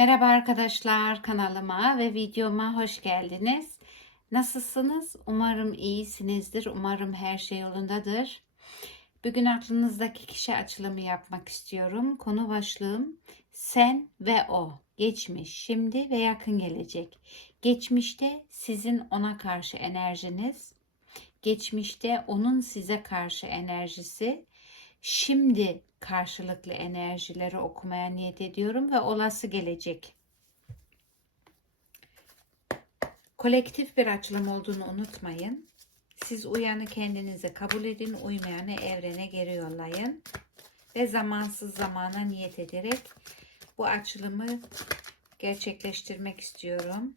Merhaba arkadaşlar kanalıma ve videoma hoş geldiniz. Nasılsınız? Umarım iyisinizdir. Umarım her şey yolundadır. Bugün aklınızdaki kişi açılımı yapmak istiyorum. Konu başlığım sen ve o. Geçmiş, şimdi ve yakın gelecek. Geçmişte sizin ona karşı enerjiniz, geçmişte onun size karşı enerjisi, şimdi karşılıklı enerjileri okumaya niyet ediyorum ve olası gelecek. Kolektif bir açılım olduğunu unutmayın. Siz uyanı kendinize kabul edin, uymayanı evrene geri yollayın. Ve zamansız zamana niyet ederek bu açılımı gerçekleştirmek istiyorum.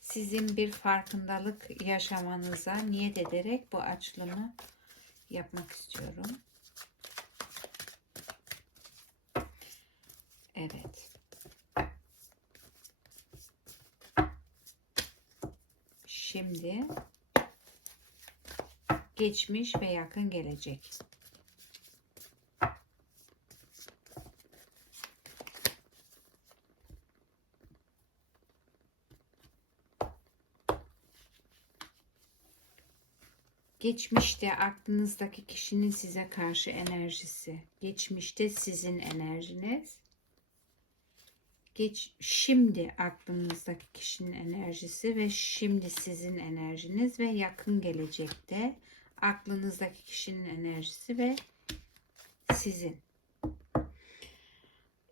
Sizin bir farkındalık yaşamanıza niyet ederek bu açılımı yapmak istiyorum. Evet. Şimdi geçmiş ve yakın gelecek. Geçmişte aklınızdaki kişinin size karşı enerjisi, geçmişte sizin enerjiniz, geç şimdi aklınızdaki kişinin enerjisi ve şimdi sizin enerjiniz ve yakın gelecekte aklınızdaki kişinin enerjisi ve sizin.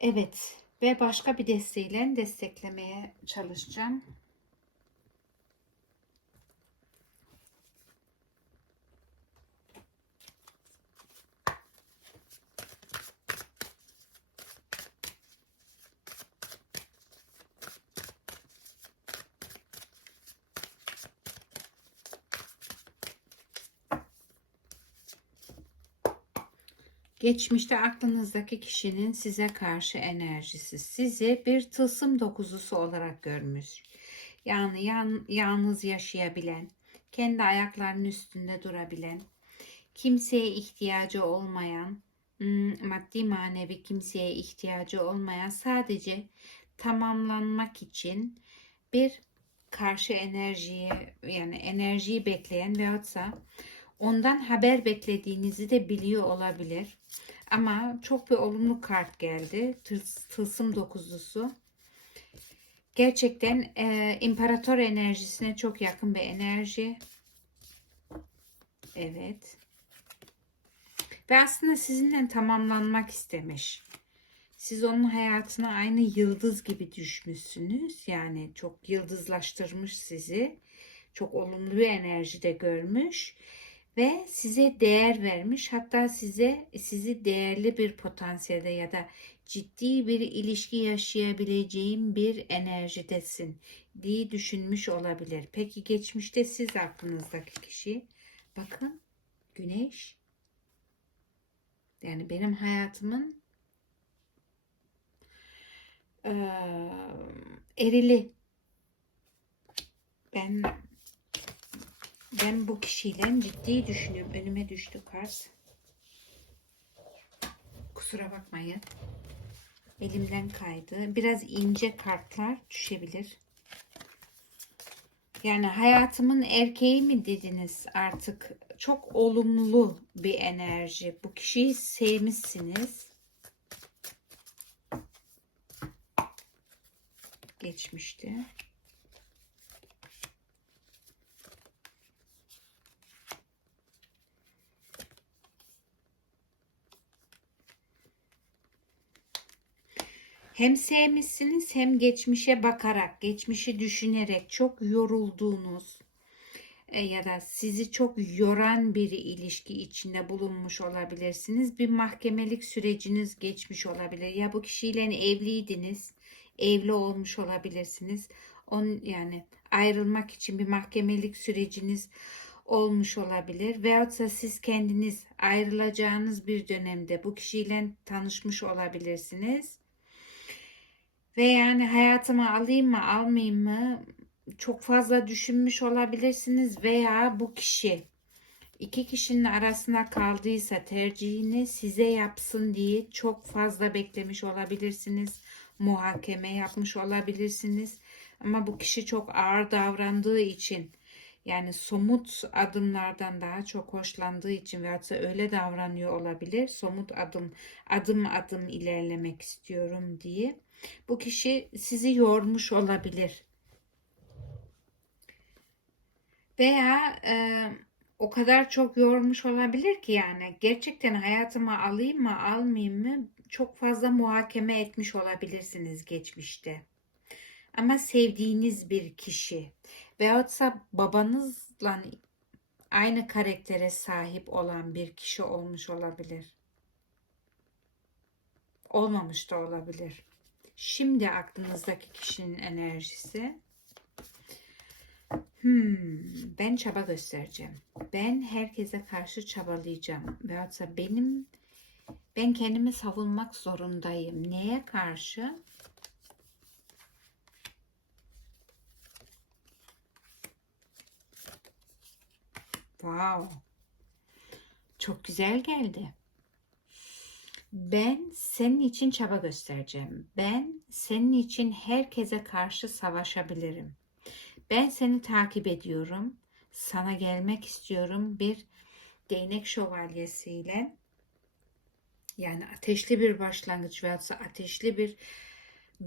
Evet ve başka bir desteğiyle desteklemeye çalışacağım. Geçmişte aklınızdaki kişinin size karşı enerjisi sizi bir tılsım dokuzusu olarak görmüş. Yani yan, yalnız yaşayabilen, kendi ayaklarının üstünde durabilen, kimseye ihtiyacı olmayan, hmm, maddi manevi kimseye ihtiyacı olmayan sadece tamamlanmak için bir karşı enerjiyi yani enerjiyi bekleyen veyahutsa ondan haber beklediğinizi de biliyor olabilir. Ama çok bir olumlu kart geldi. Tıls, tılsım dokuzusu. Gerçekten e, imparator enerjisine çok yakın bir enerji. Evet. Ve aslında sizinle tamamlanmak istemiş. Siz onun hayatına aynı yıldız gibi düşmüşsünüz. Yani çok yıldızlaştırmış sizi. Çok olumlu bir enerji de görmüş ve size değer vermiş. Hatta size sizi değerli bir potansiyelde ya da ciddi bir ilişki yaşayabileceğim bir enerjidesin diye düşünmüş olabilir. Peki geçmişte siz aklınızdaki kişi bakın güneş yani benim hayatımın e, erili ben ben bu kişiyle ciddi düşünüyorum. Önüme düştü kart. Kusura bakmayın. Elimden kaydı. Biraz ince kartlar düşebilir. Yani hayatımın erkeği mi dediniz artık? Çok olumlu bir enerji. Bu kişiyi sevmişsiniz. Geçmişti. Hem sevmişsiniz hem geçmişe bakarak, geçmişi düşünerek çok yorulduğunuz e, ya da sizi çok yoran bir ilişki içinde bulunmuş olabilirsiniz. Bir mahkemelik süreciniz geçmiş olabilir. Ya bu kişiyle evliydiniz, evli olmuş olabilirsiniz. On yani ayrılmak için bir mahkemelik süreciniz olmuş olabilir. Veyahut da siz kendiniz ayrılacağınız bir dönemde bu kişiyle tanışmış olabilirsiniz ve yani hayatıma alayım mı almayayım mı çok fazla düşünmüş olabilirsiniz veya bu kişi iki kişinin arasında kaldıysa tercihini size yapsın diye çok fazla beklemiş olabilirsiniz. muhakeme yapmış olabilirsiniz. Ama bu kişi çok ağır davrandığı için yani somut adımlardan daha çok hoşlandığı için da öyle davranıyor olabilir. Somut adım adım adım ilerlemek istiyorum diye. Bu kişi sizi yormuş olabilir. Veya e, o kadar çok yormuş olabilir ki yani gerçekten hayatıma alayım mı almayayım mı çok fazla muhakeme etmiş olabilirsiniz geçmişte. Ama sevdiğiniz bir kişi veyahutsa babanızla aynı karaktere sahip olan bir kişi olmuş olabilir. Olmamış da olabilir. Şimdi aklınızdaki kişinin enerjisi. Hmm, ben çaba göstereceğim. Ben herkese karşı çabalayacağım. Veyahut da benim ben kendimi savunmak zorundayım. Neye karşı? Wow. Çok güzel geldi. Ben senin için çaba göstereceğim. Ben senin için herkese karşı savaşabilirim. Ben seni takip ediyorum. Sana gelmek istiyorum bir değnek şövalyesiyle. Yani ateşli bir başlangıç veya ateşli bir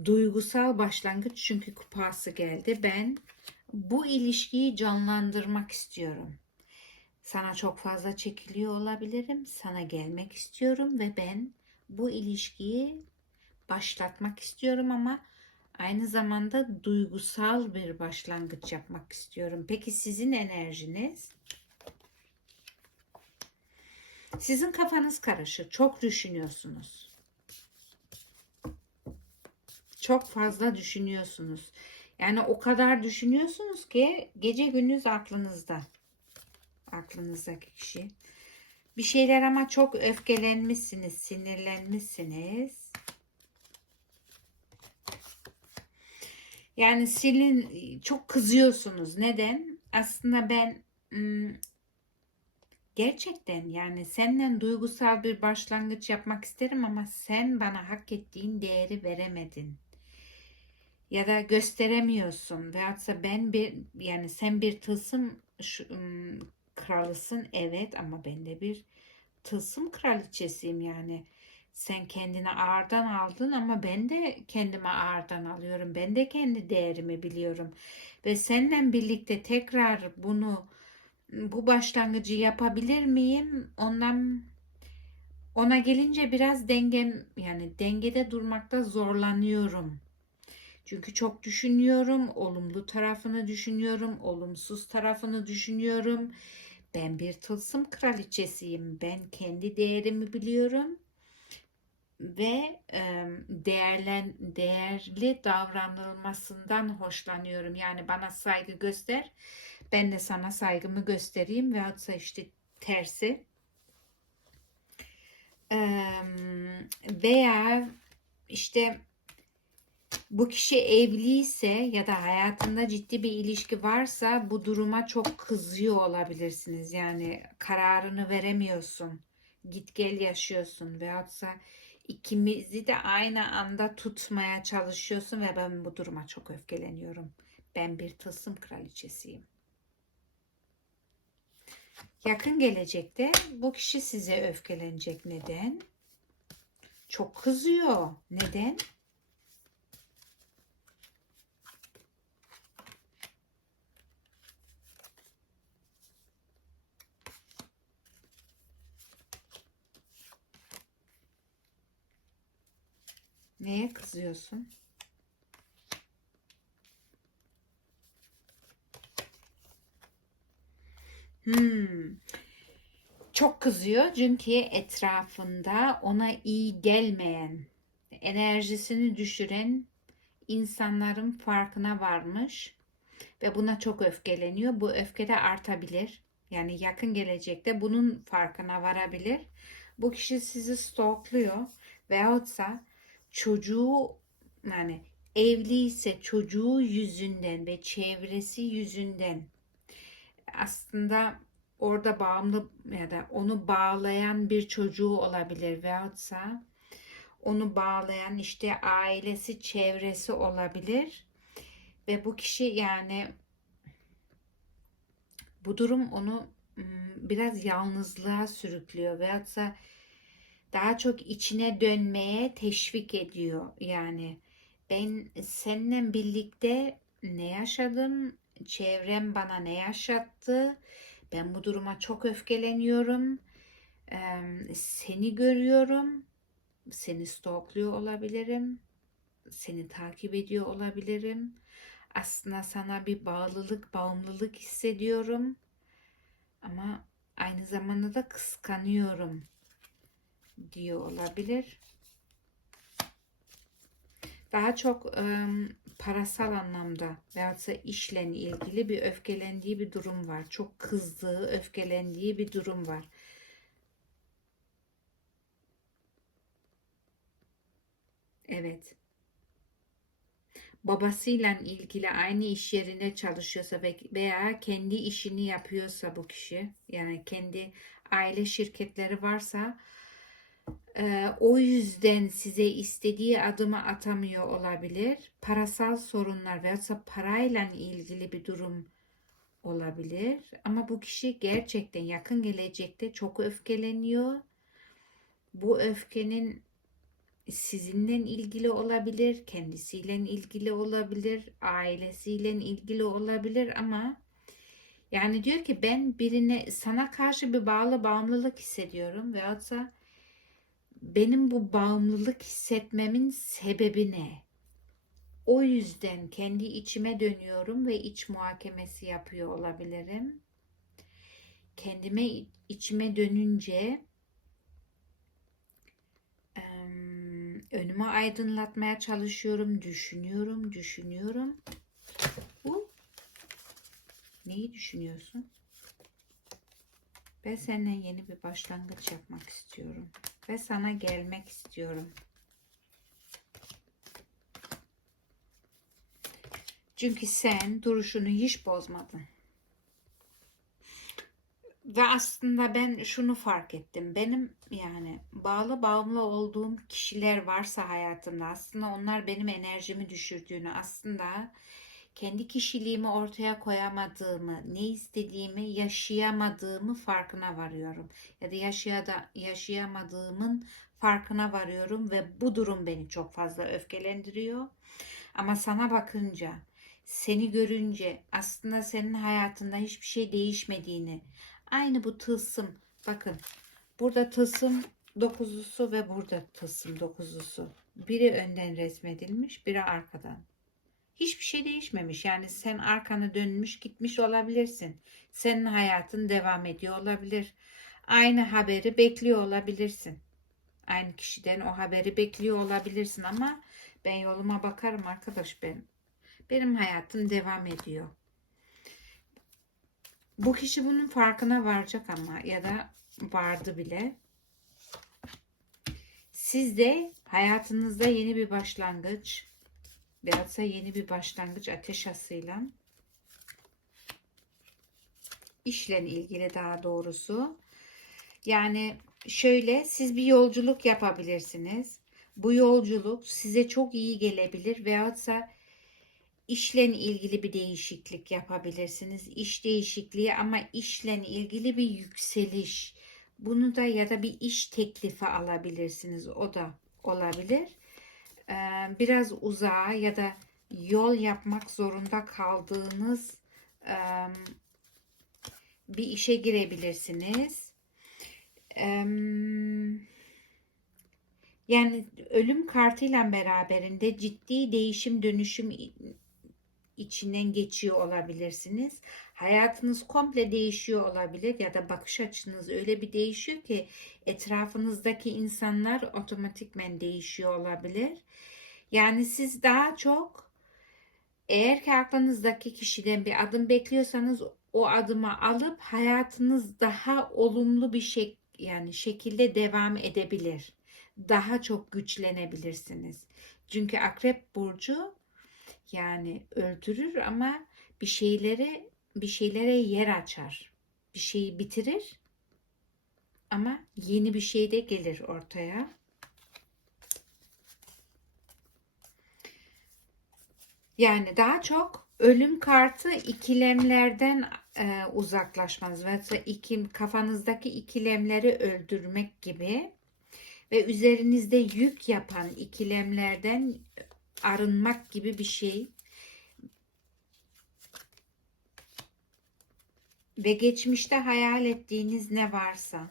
duygusal başlangıç çünkü kupası geldi. Ben bu ilişkiyi canlandırmak istiyorum. Sana çok fazla çekiliyor olabilirim. Sana gelmek istiyorum ve ben bu ilişkiyi başlatmak istiyorum ama aynı zamanda duygusal bir başlangıç yapmak istiyorum. Peki sizin enerjiniz? Sizin kafanız karışık. Çok düşünüyorsunuz. Çok fazla düşünüyorsunuz. Yani o kadar düşünüyorsunuz ki gece gündüz aklınızda aklınızdaki kişi. Bir şeyler ama çok öfkelenmişsiniz, sinirlenmişsiniz. Yani silin çok kızıyorsunuz. Neden? Aslında ben gerçekten yani senden duygusal bir başlangıç yapmak isterim ama sen bana hak ettiğin değeri veremedin. Ya da gösteremiyorsun. Veyahut da ben bir yani sen bir tılsım şu, kralısın evet ama ben de bir tılsım kraliçesiyim yani. Sen kendini ağırdan aldın ama ben de kendime ağırdan alıyorum. Ben de kendi değerimi biliyorum. Ve seninle birlikte tekrar bunu bu başlangıcı yapabilir miyim? Ondan ona gelince biraz dengem yani dengede durmakta zorlanıyorum. Çünkü çok düşünüyorum, olumlu tarafını düşünüyorum, olumsuz tarafını düşünüyorum. Ben bir tılsım kraliçesiyim. Ben kendi değerimi biliyorum ve e, değerlen, değerli davranılmasından hoşlanıyorum. Yani bana saygı göster, ben de sana saygımı göstereyim ve hatta işte tersi. E, veya işte bu kişi evliyse ya da hayatında ciddi bir ilişki varsa bu duruma çok kızıyor olabilirsiniz. Yani kararını veremiyorsun. Git gel yaşıyorsun veyahutsa ikimizi de aynı anda tutmaya çalışıyorsun ve ben bu duruma çok öfkeleniyorum. Ben bir tılsım kraliçesiyim. Yakın gelecekte bu kişi size öfkelenecek. Neden? Çok kızıyor. Neden? Neye kızıyorsun? Hmm. Çok kızıyor çünkü etrafında ona iyi gelmeyen, enerjisini düşüren insanların farkına varmış ve buna çok öfkeleniyor. Bu öfke de artabilir. Yani yakın gelecekte bunun farkına varabilir. Bu kişi sizi stalkluyor veyahutsa çocuğu yani evliyse çocuğu yüzünden ve çevresi yüzünden aslında orada bağımlı ya da onu bağlayan bir çocuğu olabilir veyahutsa onu bağlayan işte ailesi, çevresi olabilir. Ve bu kişi yani bu durum onu biraz yalnızlığa sürüklüyor veyahut da daha çok içine dönmeye teşvik ediyor. Yani ben seninle birlikte ne yaşadım, çevrem bana ne yaşattı, ben bu duruma çok öfkeleniyorum, Eee, seni görüyorum, seni stalkluyor olabilirim, seni takip ediyor olabilirim. Aslında sana bir bağlılık, bağımlılık hissediyorum. Ama aynı zamanda da kıskanıyorum diyor olabilir. Daha çok ım, parasal anlamda veyahut da işle ilgili bir öfkelendiği bir durum var. Çok kızdığı, öfkelendiği bir durum var. Evet. Babasıyla ilgili aynı iş yerine çalışıyorsa ve- veya kendi işini yapıyorsa bu kişi yani kendi aile şirketleri varsa e, o yüzden size istediği adımı atamıyor olabilir. Parasal sorunlar veya parayla ilgili bir durum olabilir. Ama bu kişi gerçekten yakın gelecekte çok öfkeleniyor. Bu öfkenin sizinle ilgili olabilir, kendisiyle ilgili olabilir, ailesiyle ilgili olabilir ama yani diyor ki ben birine sana karşı bir bağlı bağımlılık hissediyorum veyahut da benim bu bağımlılık hissetmemin sebebi ne? O yüzden kendi içime dönüyorum ve iç muhakemesi yapıyor olabilirim. Kendime içime dönünce önümü aydınlatmaya çalışıyorum, düşünüyorum, düşünüyorum. Bu neyi düşünüyorsun? Ben seninle yeni bir başlangıç yapmak istiyorum ve sana gelmek istiyorum. Çünkü sen duruşunu hiç bozmadın. Ve aslında ben şunu fark ettim. Benim yani bağlı bağımlı olduğum kişiler varsa hayatımda aslında onlar benim enerjimi düşürdüğünü aslında kendi kişiliğimi ortaya koyamadığımı, ne istediğimi yaşayamadığımı farkına varıyorum. Ya da yaşayada, yaşayamadığımın farkına varıyorum ve bu durum beni çok fazla öfkelendiriyor. Ama sana bakınca, seni görünce aslında senin hayatında hiçbir şey değişmediğini, aynı bu tılsım, bakın burada tılsım dokuzusu ve burada tılsım dokuzusu. Biri önden resmedilmiş, biri arkadan. Hiçbir şey değişmemiş. Yani sen arkanı dönmüş gitmiş olabilirsin. Senin hayatın devam ediyor olabilir. Aynı haberi bekliyor olabilirsin. Aynı kişiden o haberi bekliyor olabilirsin ama ben yoluma bakarım arkadaş ben. Benim hayatım devam ediyor. Bu kişi bunun farkına varacak ama ya da vardı bile. Siz de hayatınızda yeni bir başlangıç, Veyahutsa yeni bir başlangıç ateş asıyla işle ilgili daha doğrusu. Yani şöyle siz bir yolculuk yapabilirsiniz. Bu yolculuk size çok iyi gelebilir veyahutsa işle ilgili bir değişiklik yapabilirsiniz. İş değişikliği ama işle ilgili bir yükseliş. Bunu da ya da bir iş teklifi alabilirsiniz. O da olabilir biraz uzağa ya da yol yapmak zorunda kaldığınız bir işe girebilirsiniz. Yani ölüm kartıyla beraberinde ciddi değişim dönüşüm içinden geçiyor olabilirsiniz. Hayatınız komple değişiyor olabilir ya da bakış açınız öyle bir değişiyor ki etrafınızdaki insanlar otomatikmen değişiyor olabilir. Yani siz daha çok eğer ki aklınızdaki kişiden bir adım bekliyorsanız o adımı alıp hayatınız daha olumlu bir şey yani şekilde devam edebilir. Daha çok güçlenebilirsiniz. Çünkü akrep burcu yani öldürür ama bir şeyleri bir şeylere yer açar. Bir şeyi bitirir ama yeni bir şey de gelir ortaya. Yani daha çok ölüm kartı ikilemlerden e, uzaklaşmanız. Mesela iki, kafanızdaki ikilemleri öldürmek gibi ve üzerinizde yük yapan ikilemlerden arınmak gibi bir şey. Ve geçmişte hayal ettiğiniz ne varsa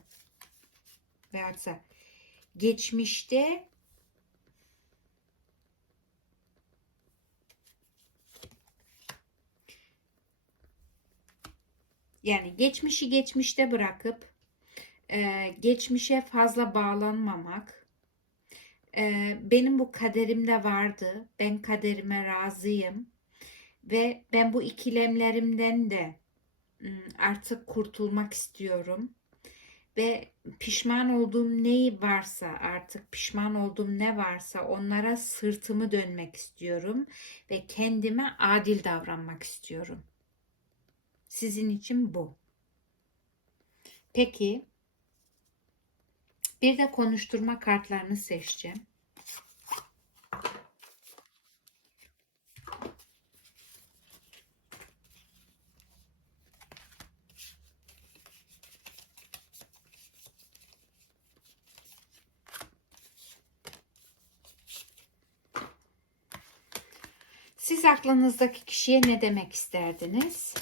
veyahutsa geçmişte yani geçmişi geçmişte bırakıp geçmişe fazla bağlanmamak e, benim bu kaderimde vardı ben kaderime razıyım ve ben bu ikilemlerimden de artık kurtulmak istiyorum ve pişman olduğum neyi varsa artık pişman olduğum ne varsa onlara sırtımı dönmek istiyorum ve kendime adil davranmak istiyorum. Sizin için bu. Peki bir de konuşturma kartlarını seçeceğim. Siz aklınızdaki kişiye ne demek isterdiniz?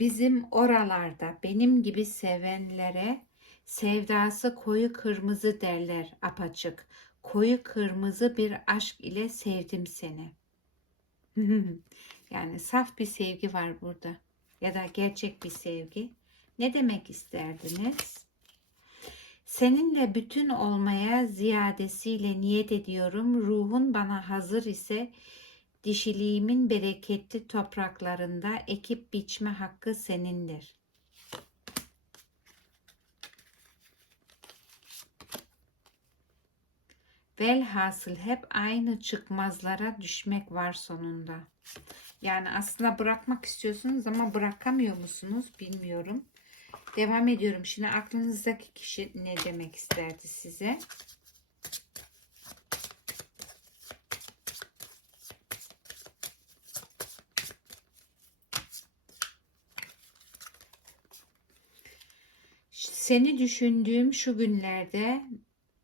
Bizim oralarda benim gibi sevenlere sevdası koyu kırmızı derler apaçık. Koyu kırmızı bir aşk ile sevdim seni. yani saf bir sevgi var burada ya da gerçek bir sevgi. Ne demek isterdiniz? Seninle bütün olmaya ziyadesiyle niyet ediyorum. Ruhun bana hazır ise dişiliğimin bereketli topraklarında ekip biçme hakkı senindir. Velhasıl hep aynı çıkmazlara düşmek var sonunda. Yani aslında bırakmak istiyorsunuz ama bırakamıyor musunuz bilmiyorum. Devam ediyorum. Şimdi aklınızdaki kişi ne demek isterdi size? Seni düşündüğüm şu günlerde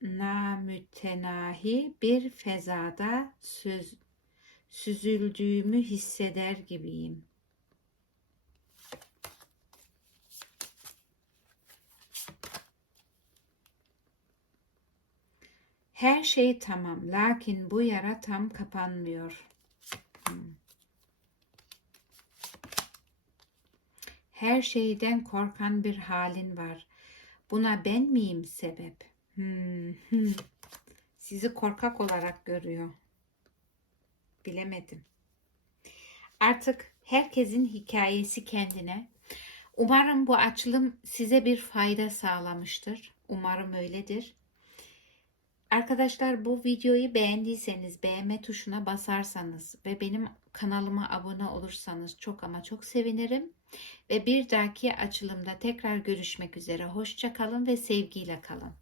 namütenahi bir fezada söz, süzüldüğümü hisseder gibiyim. Her şey tamam lakin bu yara tam kapanmıyor. Hmm. Her şeyden korkan bir halin var. Buna ben miyim sebep? Hmm. hmm. Sizi korkak olarak görüyor. Bilemedim. Artık herkesin hikayesi kendine. Umarım bu açılım size bir fayda sağlamıştır. Umarım öyledir. Arkadaşlar bu videoyu beğendiyseniz beğenme tuşuna basarsanız ve benim kanalıma abone olursanız çok ama çok sevinirim. Ve bir dahaki açılımda tekrar görüşmek üzere. Hoşça kalın ve sevgiyle kalın.